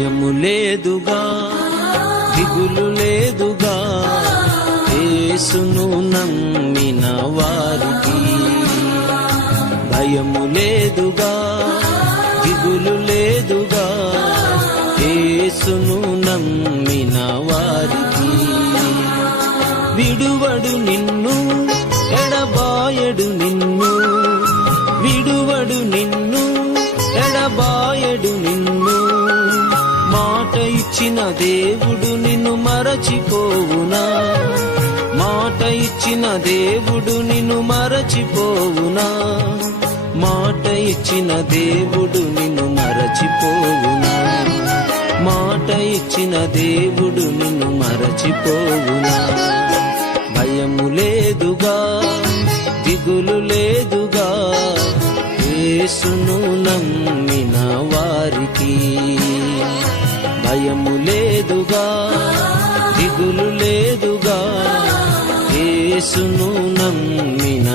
భయము లేదుగా, దిగులు లేదుగా, యేసును నమ్మిన వారికి. భయము లేదుగా, దిగులు లేదుగా, యేసును నమ్మిన వారికి. విడువడు నిన్ను, ఎడబాయడు నిన్ను, విడువడు నిన్ను, ఎడబాయడు నిన్ను. మాట ఇచ్చిన దేవుడు నిన్ను మరచిపోవునా? మాట ఇచ్చిన దేవుడు నిన్ను మరచిపోవునా? మాట ఇచ్చిన దేవుడు నిన్ను మరచిపోవునా? మాట ఇచ్చిన దేవుడు నిన్ను మరచిపోవునా? భయము లేదుగా, దిగులు లేదుగా, యేసును నమ్మిన వారికి. భయము లేదుగా, దిగులు లేదుగా, యేసును నమ్మిన